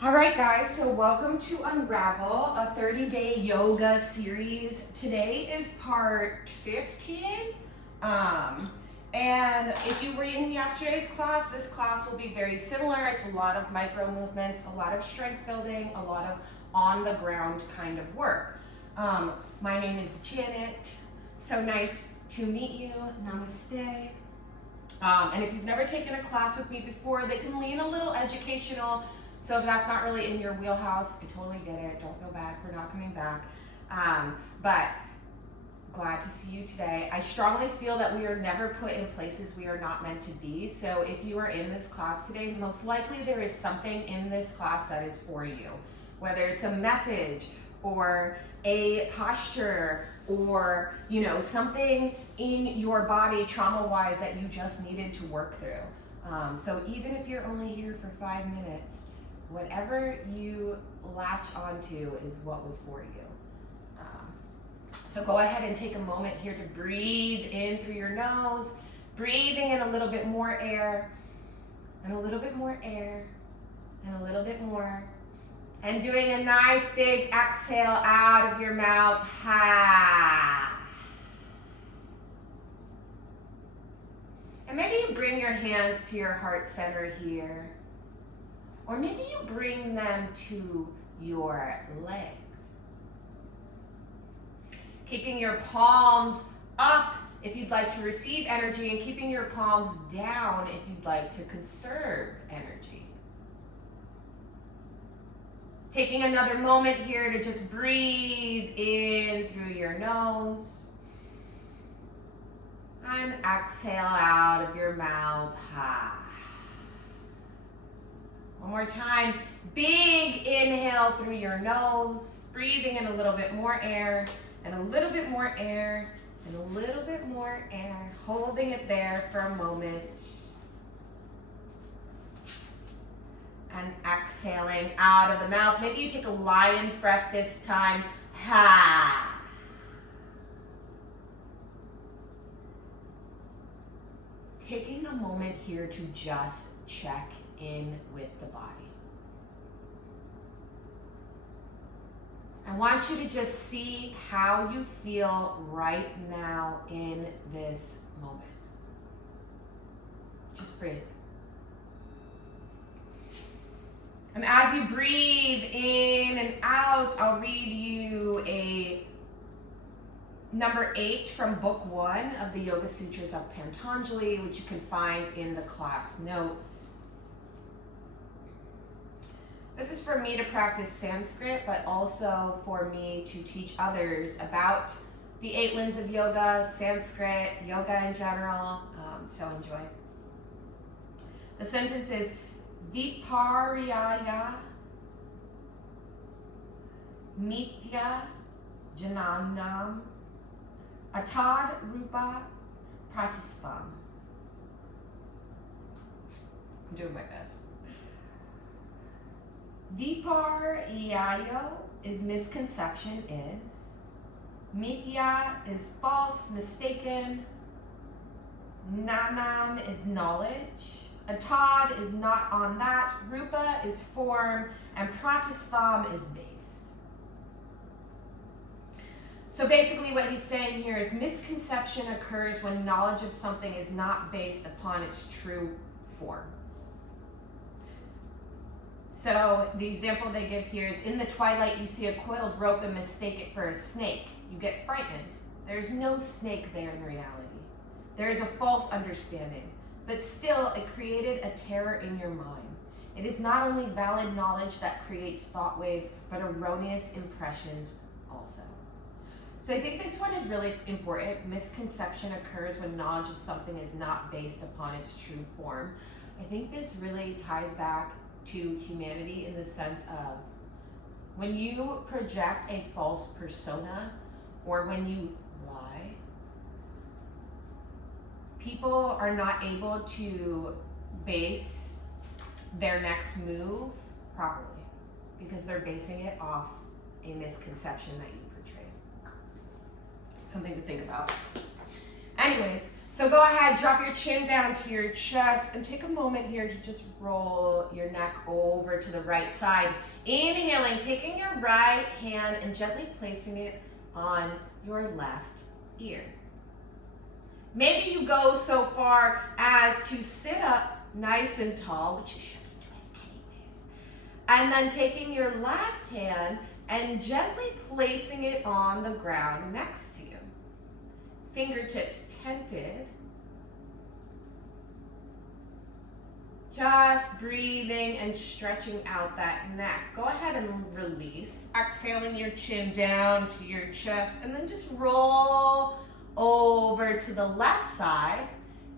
All right, guys, so welcome to Unravel, a 30-day yoga series. Today is part 15. And if you were in yesterday's class, this class will be very similar. It's a lot of micro movements, a lot of strength building, a lot of on-the-ground kind of work. My name is Janet. So nice to meet you. Namaste. And if you've never taken a class with me before, they can lean a little educational. So if that's not really in your wheelhouse, I totally get it. Don't feel bad for not coming back. But glad to see you today. I strongly feel that we are never put in places we are not meant to be. So if you are in this class today, most likely there is something in this class that is for you. Whether it's a message or a posture or, something in your body trauma-wise that you just needed to work through. So even if you're only here for 5 minutes, whatever you latch onto is what was for you. So go ahead and take a moment here to breathe in through your nose, breathing in a little bit more air, and a little bit more air, and a little bit more. And doing a nice big exhale out of your mouth. Ha. And maybe you bring your hands to your heart center here. Or maybe you bring them to your legs. Keeping your palms up if you'd like to receive energy, and keeping your palms down if you'd like to conserve energy. Taking another moment here to just breathe in through your nose. And exhale out of your mouth. Ha. One more time. Big inhale through your nose, breathing in a little bit more air, and a little bit more air, and a little bit more air. Holding it there for a moment. And exhaling out of the mouth. Maybe you take a lion's breath this time. Ha. Taking a moment here to just check in with the body. I want you to just see how you feel right now in this moment. Just breathe. And as you breathe in and out, I'll read you a number 8 from book 1 of the Yoga Sutras of Patanjali, which you can find in the class notes. This is for me to practice Sanskrit, but also for me to teach others about the 8 limbs of yoga, Sanskrit, yoga in general, so enjoy. The sentence is, Viparyaya Mithya Jananam Atad Rupa Pratistham. I'm doing my best. Viparyayo is misconception is. Mithya is false, mistaken. Nanam is knowledge. Atad is not on that. Rupa is form. And pratistham is based. So basically what he's saying here is misconception occurs when knowledge of something is not based upon its true form. So the example they give here is, in the twilight you see a coiled rope and mistake it for a snake. You get frightened. There's no snake there in reality. There is a false understanding, but still it created a terror in your mind. It is not only valid knowledge that creates thought waves, but erroneous impressions also. So I think this one is really important. Misconception occurs when knowledge of something is not based upon its true form. I think this really ties back to humanity in the sense of when you project a false persona or when you lie, people are not able to base their next move properly because they're basing it off a misconception that you portrayed. Something to think about. Anyways, So go ahead, drop your chin down to your chest and take a moment here to just roll your neck over to the right side. Inhaling, taking your right hand and gently placing it on your left ear. Maybe you go so far as to sit up nice and tall, which you should be doing anyways. And then taking your left hand and gently placing it on the ground next to you. Fingertips tented. Just breathing and stretching out that neck. Go ahead and release. Exhaling your chin down to your chest and then just roll over to the left side.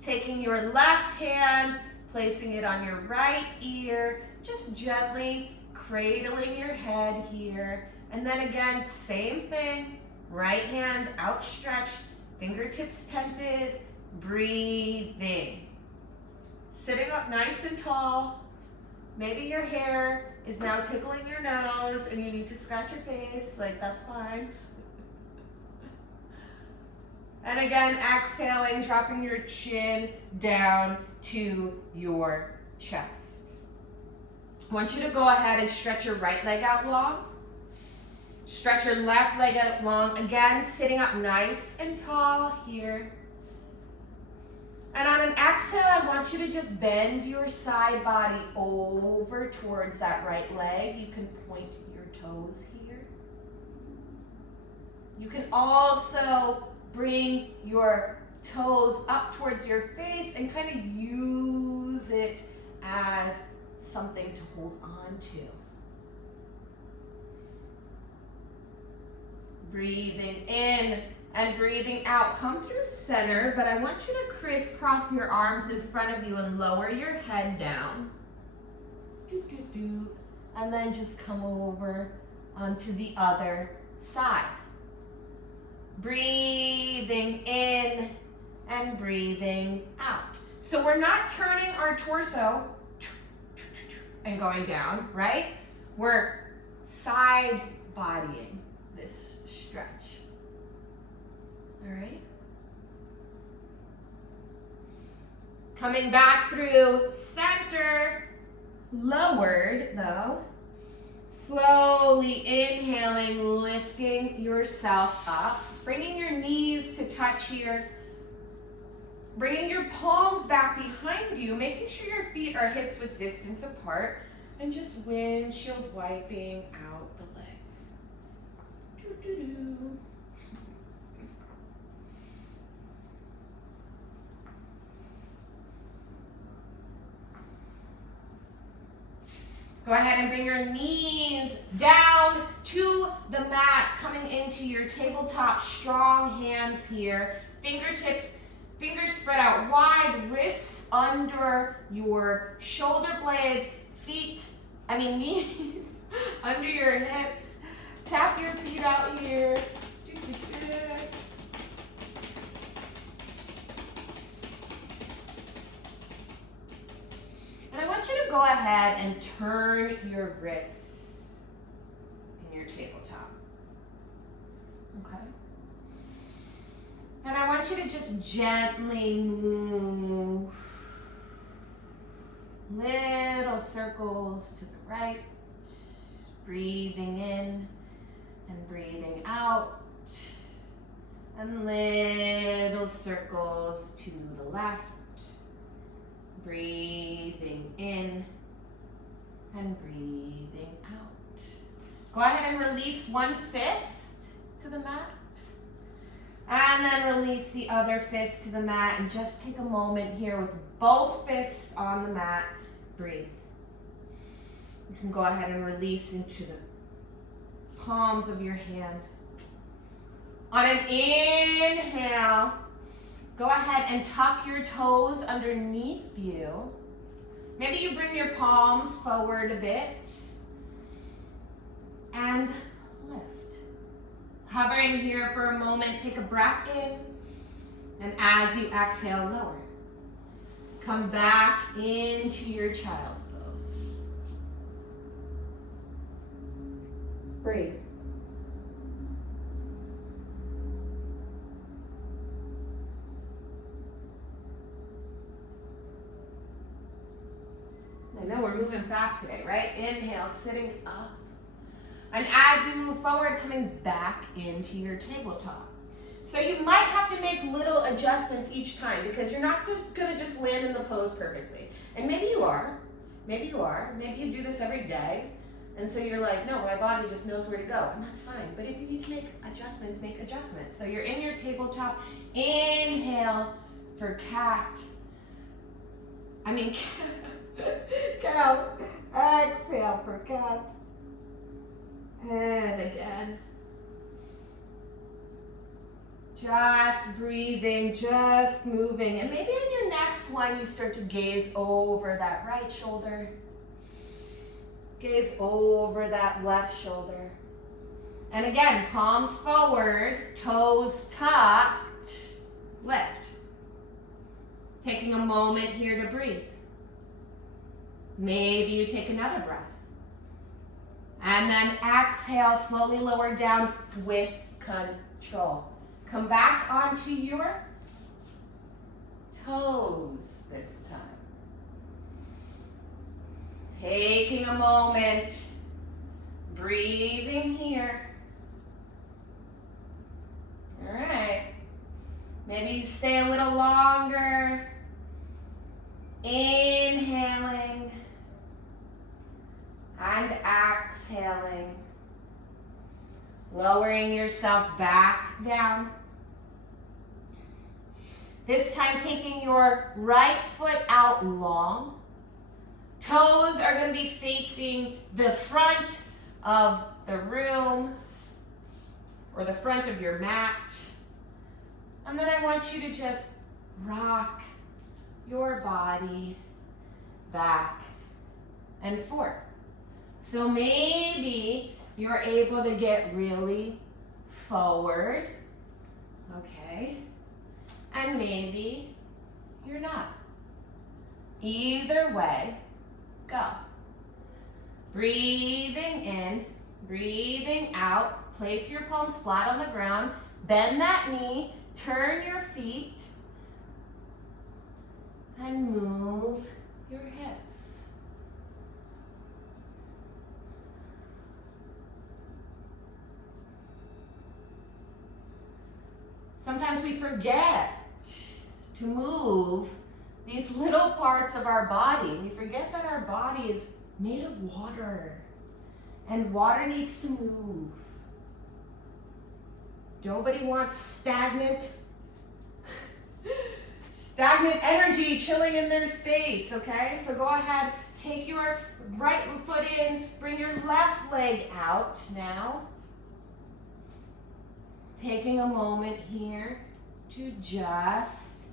Taking your left hand, placing it on your right ear, just gently cradling your head here. And then again, same thing. Right hand outstretched, fingertips tented, breathing. Sitting up nice and tall. Maybe your hair is now tickling your nose and you need to scratch your face, like that's fine. And again, exhaling, dropping your chin down to your chest. I want you to go ahead and stretch your right leg out long. Stretch your left leg out long. Again, sitting up nice and tall here. And on an exhale, I want you to just bend your side body over towards that right leg. You can point your toes here. You can also bring your toes up towards your face and kind of use it as something to hold on to. Breathing in and breathing out. Come through center, but I want you to crisscross your arms in front of you and lower your head down. And then just come over onto the other side. Breathing in and breathing out. So we're not turning our torso and going down, right? We're side bodying this stretch. All right? Coming back through center, lowered though. Slowly inhaling, lifting yourself up. Bringing your knees to touch here. Bringing your palms back behind you. Making sure your feet are hips width distance apart. And just windshield wiping out the legs. Doo-doo-doo. Go ahead and bring your knees down to the mat, coming into your tabletop, strong hands here. Fingertips, fingers spread out wide, wrists under your shoulder blades, knees under your hips. Tap your feet out here. And I want you to go ahead and turn your wrists in your tabletop. Okay? And I want you to just gently move little circles to the right, breathing in and breathing out, and little circles to the left, breathing in and breathing out. Go ahead and release one fist to the mat. And then release the other fist to the mat and just take a moment here with both fists on the mat. Breathe. You can go ahead and release into the palms of your hand. On an inhale, go ahead and tuck your toes underneath you. Maybe you bring your palms forward a bit. And lift. Hovering here for a moment, take a breath in. And as you exhale, lower. Come back into your child's pose. Breathe. fast today, right? Inhale, sitting up. And as you move forward, coming back into your tabletop. So you might have to make little adjustments each time because you're not just gonna just land in the pose perfectly. And maybe you are, maybe you do this every day. And so you're like, no, my body just knows where to go, and that's fine. But if you need to make adjustments, make adjustments. So you're in your tabletop, inhale for cat. Cow. Exhale for cat. And again. Just breathing, just moving. And maybe on your next one, you start to gaze over that right shoulder. Gaze over that left shoulder. And again, palms forward, toes tucked, lift. Taking a moment here to breathe. Maybe you take another breath. And then exhale, slowly lower down with control. Come back onto your toes this time. Taking a moment, breathing here. All right. Maybe you stay a little longer. Inhaling and exhaling. Lowering yourself back down. This time taking your right foot out long. Toes are going to be facing the front of the room or the front of your mat. And then I want you to just rock your body back and forth. So maybe you're able to get really forward, okay? And maybe you're not. Either way, go. Breathing in, breathing out. Place your palms flat on the ground. Bend that knee, turn your feet, and move your hips. Sometimes we forget to move these little parts of our body. We forget that our body is made of water, and water needs to move. Nobody wants stagnant energy chilling in their space, okay? So go ahead, take your right foot in, bring your left leg out now. Taking a moment here to just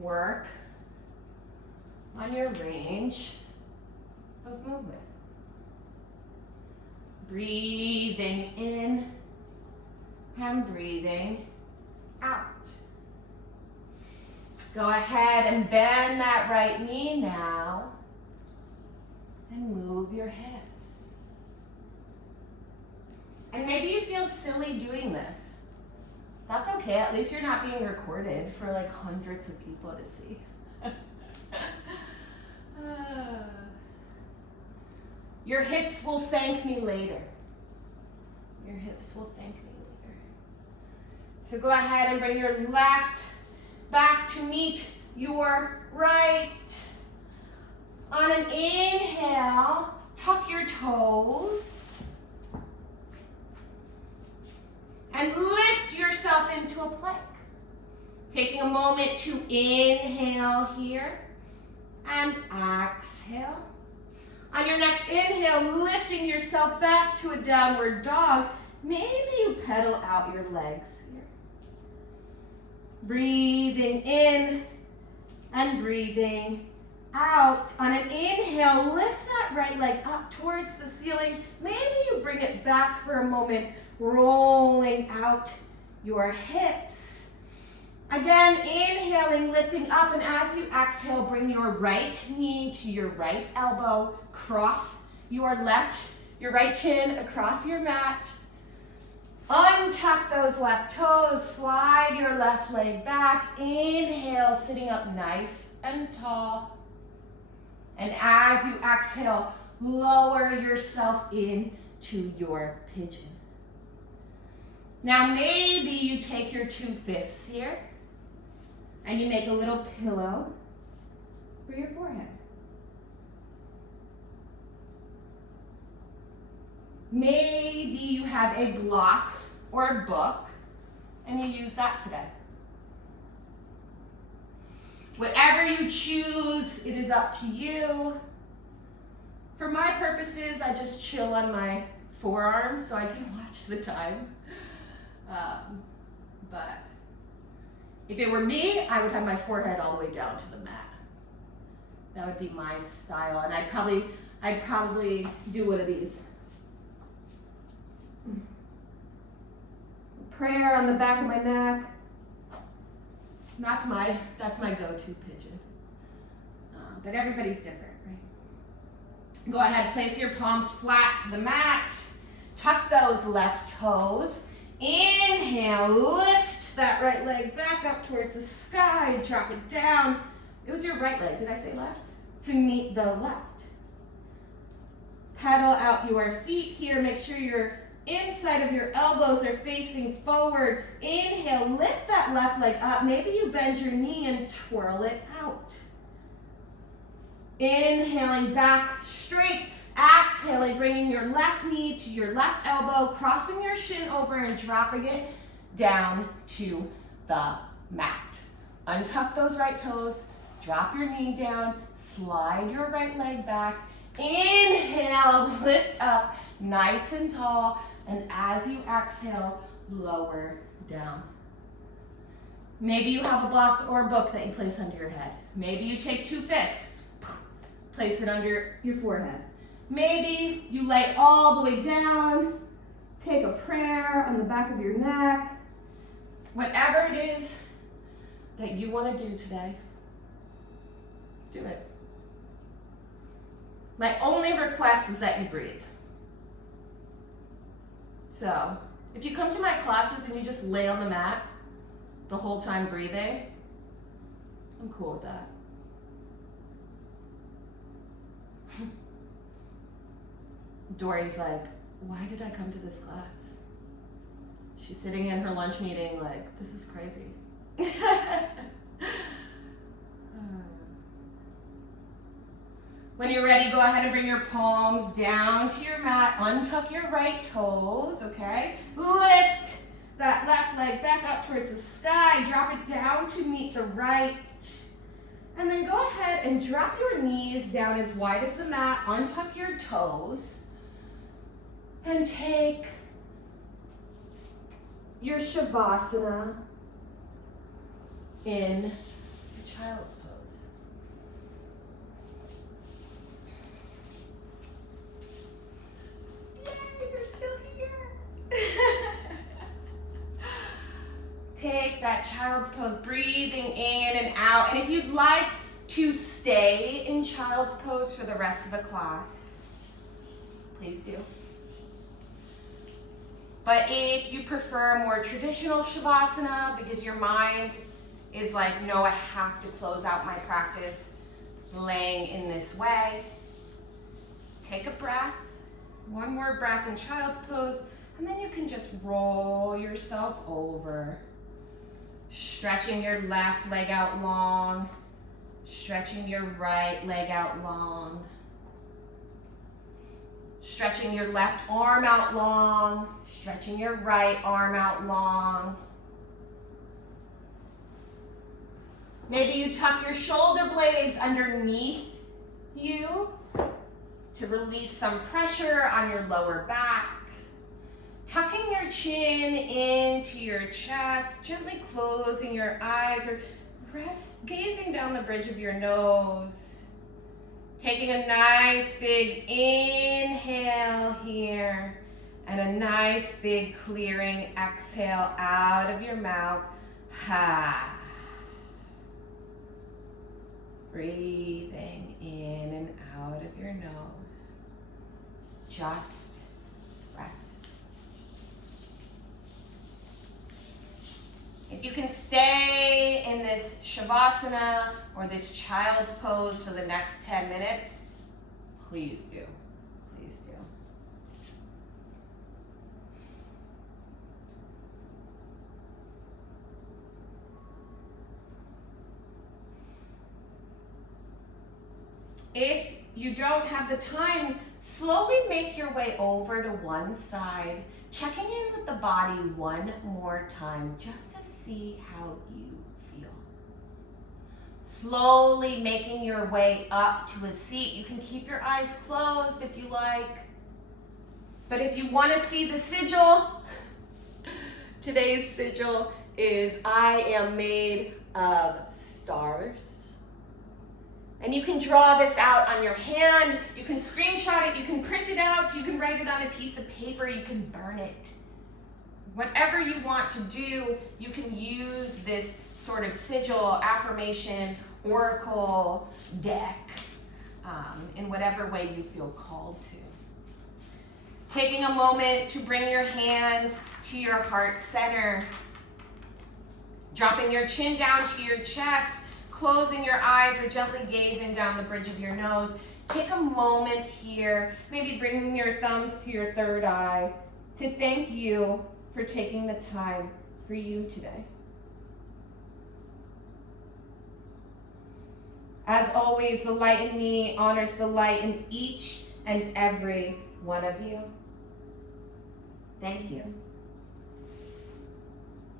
work on your range of movement. Breathing in and breathing out. Go ahead and bend that right knee now and move your hips. And maybe you feel silly doing this. That's okay, at least you're not being recorded for like hundreds of people to see. Your hips will thank me later. Your hips will thank me later. So go ahead and bring your left back to meet your right. On an inhale, tuck your toes. And lift yourself into a plank. Taking a moment to inhale here and exhale. On your next inhale, lifting yourself back to a downward dog. Maybe you pedal out your legs here. Breathing in and breathing out. On an inhale, lift that right leg up towards the ceiling. Maybe you bring it back for a moment, rolling out your hips. Again, inhaling, lifting up, and as you exhale, bring your right knee to your right elbow, cross your right chin across your mat. Untuck those left toes, slide your left leg back. Inhale, sitting up nice and tall. And as you exhale, lower yourself into your pigeon. Now maybe you take your two fists here and you make a little pillow for your forehead. Maybe you have a block or a book and you use that today. Whatever you choose, it is up to you. For my purposes, I just chill on my forearms so I can watch the time. But if it were me, I would have my forehead all the way down to the mat. That would be my style, and I'd probably do one of these. Prayer on the back of my neck. That's my go-to pigeon. But everybody's different, right? Go ahead, place your palms flat to the mat. Tuck those left toes. Inhale, lift that right leg back up towards the sky. Drop it down. It was your right leg, did I say left? To meet the left. Pedal out your feet here. Make sure your inside of your elbows are facing forward. Inhale, lift that left leg up. Maybe you bend your knee and twirl it out. Inhaling back straight. Exhaling, bringing your left knee to your left elbow, crossing your shin over and dropping it down to the mat. Untuck those right toes, drop your knee down, slide your right leg back. Inhale, lift up, nice and tall, and as you exhale, lower down. Maybe you have a block or a book that you place under your head. Maybe you take two fists, place it under your forehead. Maybe you lay all the way down, take a prayer on the back of your neck. Whatever it is that you want to do today, do it. My only request is that you breathe. So, if you come to my classes and you just lay on the mat the whole time breathing, I'm cool with that. Dory's like, why did I come to this class? She's sitting in her lunch meeting like, this is crazy. When you're ready, go ahead and bring your palms down to your mat. Untuck your right toes, okay? Lift that left leg back up towards the sky. Drop it down to meet the right. And then go ahead and drop your knees down as wide as the mat. Untuck your toes. And take your Shavasana in your child's pose. Yay, you're still here. Take that child's pose, breathing in and out. And if you'd like to stay in child's pose for the rest of the class, please do. But if you prefer more traditional Shavasana because your mind is like, no, I have to close out my practice laying in this way, take a breath, one more breath in child's pose, and then you can just roll yourself over, stretching your left leg out long, stretching your right leg out long. Stretching your left arm out long, stretching your right arm out long. Maybe you tuck your shoulder blades underneath you to release some pressure on your lower back. Tucking your chin into your chest, gently closing your eyes or gazing down the bridge of your nose. Taking a nice big inhale here and a nice big clearing exhale out of your mouth. Ha. Breathing in and out of your nose. Just rest. If you can stay in this Shavasana or this child's pose for the next 10 minutes, please do. Please do. If you don't have the time, slowly make your way over to one side, checking in with the body one more time, just to see how you feel. Slowly making your way up to a seat. You can keep your eyes closed if you like. But if you want to see the sigil, today's sigil is I am made of stars. And you can draw this out on your hand, you can screenshot it, you can print it out, you can write it on a piece of paper, you can burn it. Whatever you want to do, you can use this sort of sigil, affirmation, oracle, deck, in whatever way you feel called to. Taking a moment to bring your hands to your heart center, dropping your chin down to your chest, closing your eyes or gently gazing down the bridge of your nose. Take a moment here, maybe bringing your thumbs to your third eye, to thank you for taking the time for you today. As always, the light in me honors the light in each and every one of you. Thank you.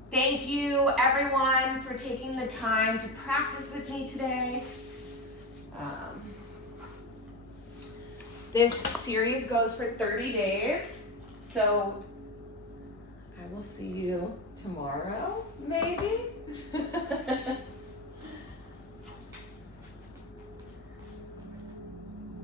Thank you, everyone, for taking the time to practice with me today. This series goes for 30 days, so I will see you tomorrow, maybe?